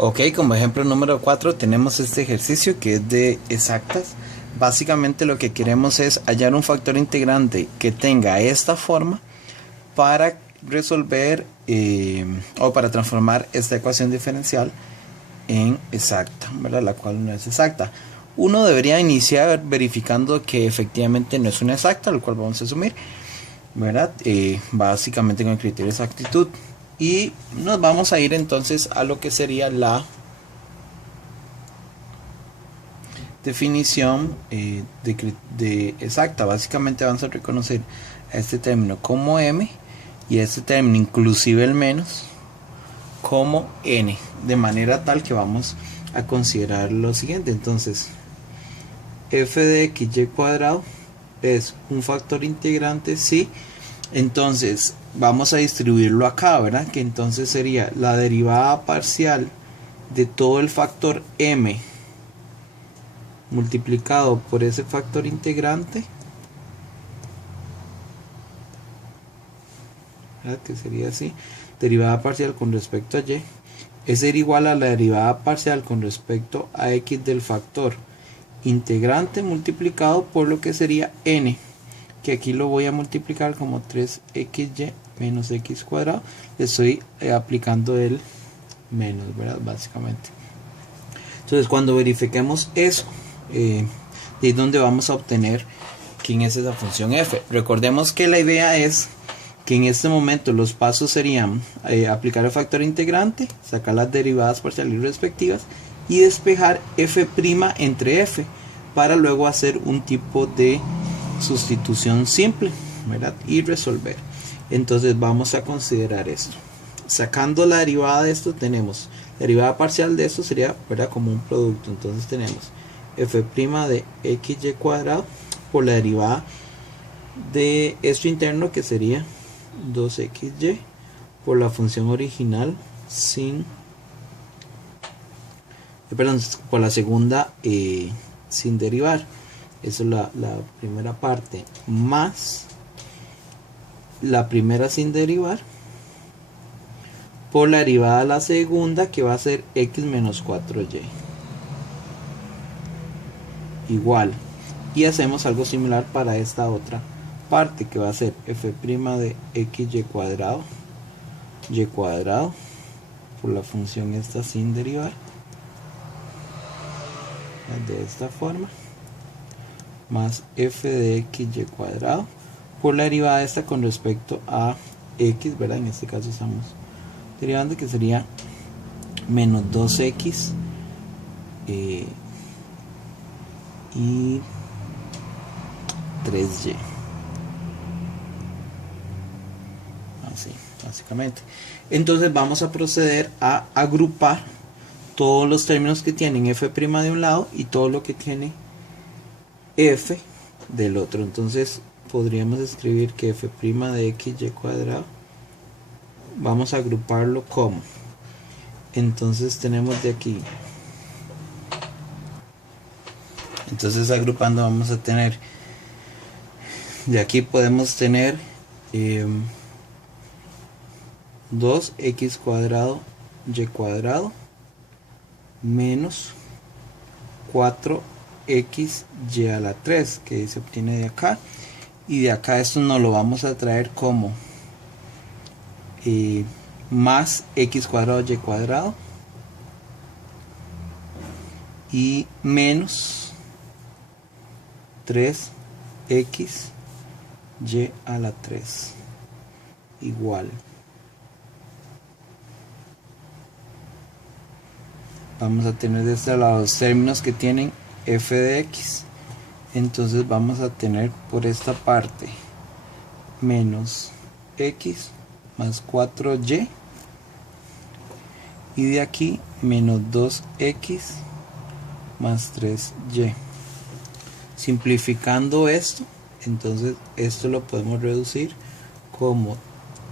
Ok, como ejemplo número 4 tenemos este ejercicio que es de exactas. Básicamente lo que queremos es hallar un factor integrante que tenga esta forma para resolver o para transformar esta ecuación diferencial en exacta, ¿verdad? La cual no es exacta. Uno debería iniciar verificando que efectivamente no es una exacta, lo cual vamos a asumir, ¿verdad? Básicamente con el criterio de exactitud. Y nos vamos a ir entonces a lo que sería la definición de exacta. Básicamente vamos a reconocer a este término como m y a este término, inclusive el menos, como n, de manera tal que vamos a considerar lo siguiente. Entonces f de xy cuadrado es un factor integrante, sí. Entonces vamos a distribuirlo acá, ¿verdad? Que entonces sería la derivada parcial de todo el factor m multiplicado por ese factor integrante, ¿verdad? Que sería así, derivada parcial con respecto a y, es ser igual a la derivada parcial con respecto a x del factor integrante multiplicado por lo que sería n, que aquí lo voy a multiplicar como 3xy menos x cuadrado. Le estoy aplicando el menos, ¿verdad? Básicamente. Entonces cuando verifiquemos eso, de donde vamos a obtener quién es esa función f. Recordemos que la idea es que en este momento los pasos serían aplicar el factor integrante, sacar las derivadas parciales respectivas y despejar f' entre f para luego hacer un tipo de sustitución simple, ¿verdad? Y resolver. Entonces vamos a considerar esto. Sacando la derivada de esto tenemos la derivada parcial de esto sería, ¿verdad?, como un producto. Entonces tenemos f' de xy cuadrado por la derivada de esto interno, que sería 2xy por la función original sin por la segunda sin derivar. Eso es la primera parte, más la primera sin derivar por la derivada de la segunda, que va a ser x menos 4y, igual. Y hacemos algo similar para esta otra parte, que va a ser f' de xy cuadrado y cuadrado por la función esta sin derivar, de esta forma, más f de xy cuadrado por la derivada esta con respecto a x, ¿verdad? En este caso estamos derivando, que sería menos 2x y 3y, así básicamente. Entonces vamos a proceder a agrupar todos los términos que tienen f' de un lado y todo lo que tiene f del otro. Entonces podríamos escribir que f' de xy cuadrado vamos a agruparlo como, entonces tenemos de aquí, entonces agrupando vamos a tener, de aquí podemos tener 2x cuadrado y cuadrado menos 4xy a la 3, que se obtiene de acá, y de acá esto nos lo vamos a traer como más x cuadrado y cuadrado y menos 3x y a la 3 igual. Vamos a tener de este lado los términos que tienen f de x. Entonces vamos a tener por esta parte menos x más 4y, y de aquí menos 2x más 3y. Simplificando esto, entonces esto lo podemos reducir como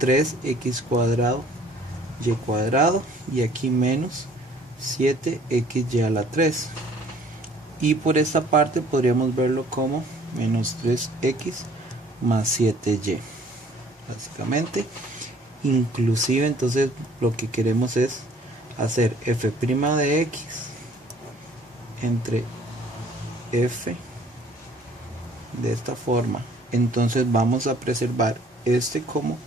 3x cuadrado y cuadrado, y aquí menos 7xy a la 3, y por esta parte podríamos verlo como menos 3x más 7y, básicamente. Inclusive entonces lo que queremos es hacer f' de x entre f de esta forma. Entonces vamos a preservar este como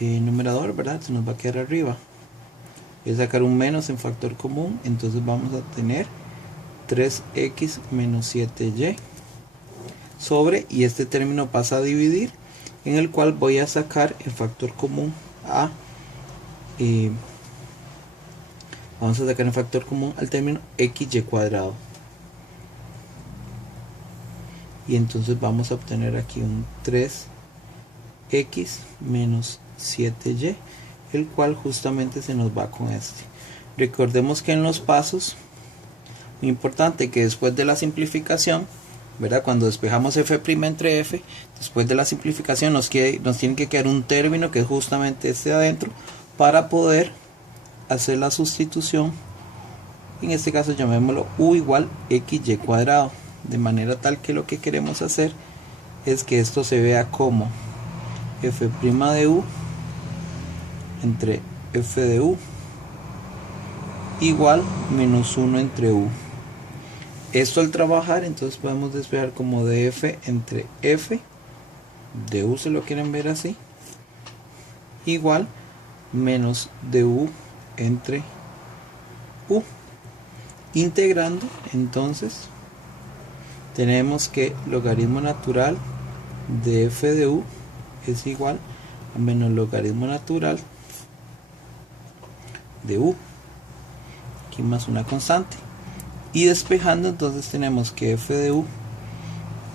numerador, ¿verdad? Se nos va a quedar arriba. Voy a sacar un menos en factor común, entonces vamos a tener 3x menos 7y sobre, y este término pasa a dividir, en el cual voy a sacar el factor común a vamos a sacar el factor común al término xy cuadrado, y entonces vamos a obtener aquí un 3x menos 7y, el cual justamente se nos va con este. Recordemos que en los pasos, muy importante que después de la simplificación, ¿verdad? Cuando despejamos f' entre f, después de la simplificación nos tiene que quedar un término que es justamente este de adentro, para poder hacer la sustitución. En este caso llamémoslo u igual xy cuadrado, de manera tal que lo que queremos hacer es que esto se vea como f' de u entre f de u igual menos 1 entre u. Esto al trabajar, entonces podemos despejar como df entre f de u, se lo quieren ver así, igual menos du entre u. Integrando, entonces tenemos que logaritmo natural de f de u es igual a menos logaritmo natural de u, aquí más una constante, y despejando, entonces tenemos que f de u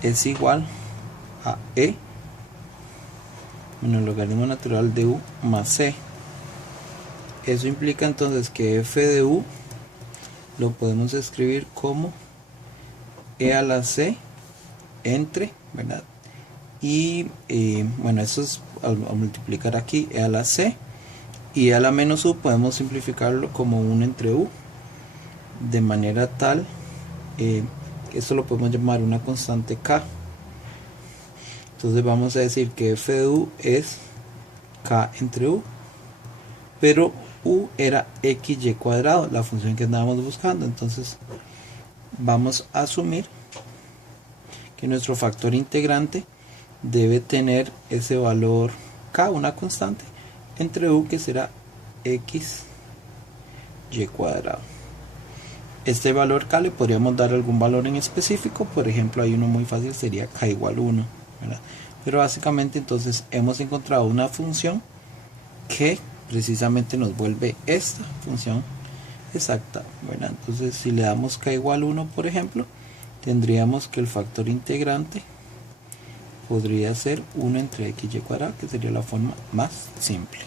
es igual a e menos logaritmo natural de u más c. Eso implica entonces que f de u lo podemos escribir como e a la c entre, ¿verdad? Y bueno, eso es al multiplicar aquí e a la c, y e a la menos u podemos simplificarlo como 1 entre u, de manera tal que esto lo podemos llamar una constante k. Entonces vamos a decir que f de u es k entre u, pero u era xy cuadrado, la función que andábamos buscando. Entonces vamos a asumir que nuestro factor integrante debe tener ese valor k, una constante, entre u, que será xy cuadrado. Este valor k le podríamos dar algún valor en específico, por ejemplo hay uno muy fácil, sería k igual 1, ¿verdad? Pero básicamente entonces hemos encontrado una función que precisamente nos vuelve esta función exacta, ¿verdad? Entonces si le damos k igual 1, por ejemplo, tendríamos que el factor integrante podría ser 1 entre xy cuadrado, que sería la forma más simple.